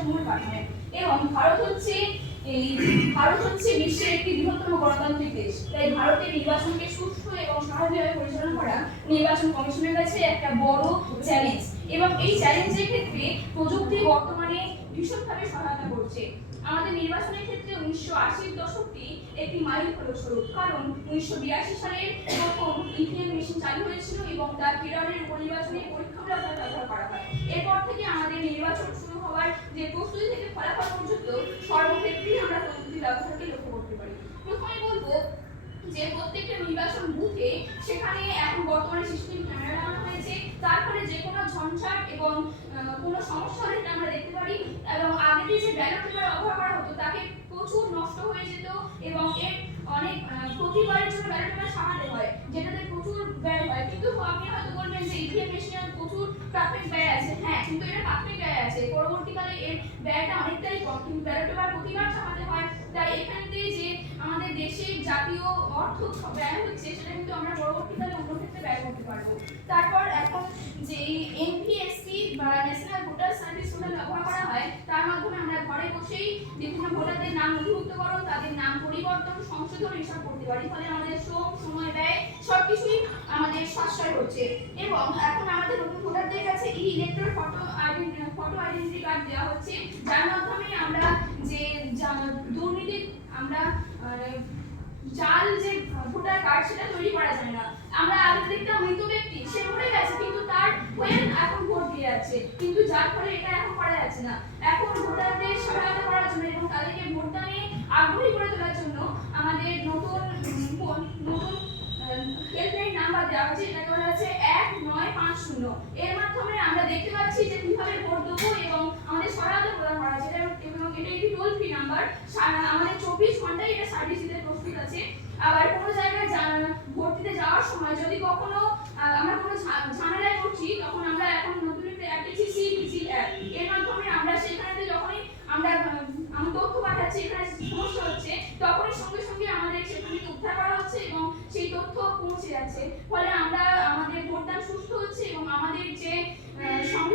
গণতন্ত্রের মূল কাঠামো। এবং ভারত হচ্ছে বিশ্বের একটি বৃহত্তম গণতান্ত্রিক দেশ। তাই ভারতের নির্বাচনকে সুষ্ঠু এবং স্বাভাবিকভাবে পরিচালনা করা নির্বাচন কমিশনের কাছে একটা বড় চ্যালেঞ্জ। এবং এই চ্যালেঞ্জের ক্ষেত্রে প্রযুক্তি বর্তমানে ভীষণভাবে সহায়তা করছে। আমাদের নির্বাচনের ক্ষেত্রে 1980-র দশকটি একটি মাইলফলক স্বরূপ, কারণ 1982 সালে প্রথম ইভিএম মেশিন চালু হয়েছিল এবং তার কেরলের উপনির্বাচনে পরীক্ষামূলক ব্যবহার করা হয়। এরপর থেকে আমাদের নির্বাচন শুরু হওয়ার যে প্রস্তুতি থেকে ফলাফল পর্যন্ত সর্বক্ষেত্রেই আমরা প্রযুক্তি ব্যবহারকে লক্ষ্য করতে পারি। প্রথমে বলবো যে প্রত্যেকটা নির্বাচন বুথে সেখানে এখন বর্তমানে সিসিটিভি ক্যামেরা লাগানো হয়েছে, তার ফলে যে কোনো ঝঞ্ঝাট এবং কোনো সমস্যা হলে আমরা দেখতে পারি। এবং আগে যে ব্যালট পেপার ব্যবহার করা হতো তাকে প্রচুর নষ্ট হয়ে যেত এবং এর অনেক প্রতিবারের জন্য ব্যালট পেপার সারাতে হয়, যেটাতে প্রচুর ব্যয় হয়। কিন্তু আপনি হয়তো বলবেন যে ইভিএম মেশিনে প্রচুর প্রাথমিক ব্যয় আছে। হ্যাঁ, কিন্তু এটা প্রাথমিক ব্যয় আছে, পরবর্তীকালে এর ব্যয়টা অনেকটাই কম, কিন্তু ব্যালট পেপার প্রতিবার ছাপাতে হয়। তাই এখান থেকে যে আমাদের দেশের জাতীয় অর্থ ব্যয় হচ্ছে সেটা কিন্তু আমরা পরবর্তীকালে অন্য ক্ষেত্রে ব্যয় করতে পারবো। তারপর এখন যে এনপিএসসি বা ন্যাশনাল ভোটার সার্ভিস পোর্টাল ব্যবহার করা হয়, তার মাধ্যমে আমরা ঘরে বসেই বিভিন্ন ভোটারদের নাম নথিভুক্তকরণ, তাদের নাম পরিবর্তন, সংশোধন এসব করতে পারি। ফলে আমাদের সময় ব্যয় সবকিছুই আমাদের সাশ্রয় হচ্ছে। এবং এখন আমাদের নতুন ভোটারদের কাছে ইলেকট্রাল ফটো আইডেন্টিটি কার্ড দেওয়া হচ্ছে, যার মাধ্যমে আমরা যে দুর্নীতি আমরা জাল যে ভোটার কার্ড সেটা তৈরি করা যায় না। আমরা আগে দেখতাম মৃত ব্যক্তি সে মরে গেছে কিন্তু তার হয়ে এখন ভোট দিয়ে যাচ্ছে, কিন্তু যার ফলে এটা এখন করা যাচ্ছে না। এখন ভোটারদের সহায়তা করার জন্য এবং তাদেরকে ভোটদানে আগ্রহী করে তোলার জন্য আমাদের নতুন হেল্পলাইন নাম্বার দেওয়া হচ্ছে, এটা বলা হচ্ছে 1950। এর মাধ্যমে আমরা দেখতে পাচ্ছি যে কিভাবে ভোট দেবো এবং আমাদের সহায়তা প্রদান করা হচ্ছে। এবং এটা একটি টোল ফ্রি নাম্বার, আমাদের 24 ঘন্টায় এটা সার্ভিস দিতে প্রস্তুত আছে। আবার কোনো জায়গায় ভোট দিতে যাওয়ার সময় যদি কখনো আমরা কোনো ঝামেলায় পড়ছি, তখন আমরা এখন নতুন একটা অ্যাপ দিচ্ছি সিপিজি অ্যাপ। এর মাধ্যমে আমরা সেখানে যখনই আমরা তথ্য পাঠাচ্ছি এখানে সমস্যা হচ্ছে, তখনই সঙ্গে সঙ্গে আমাদের সেখান থেকে উদ্ধার করা হচ্ছে এবং সেই তথ্য পৌঁছে যাচ্ছে। ফলে আমরা আমাদের ভোটদান সুস্থ হচ্ছে এবং আমাদের যে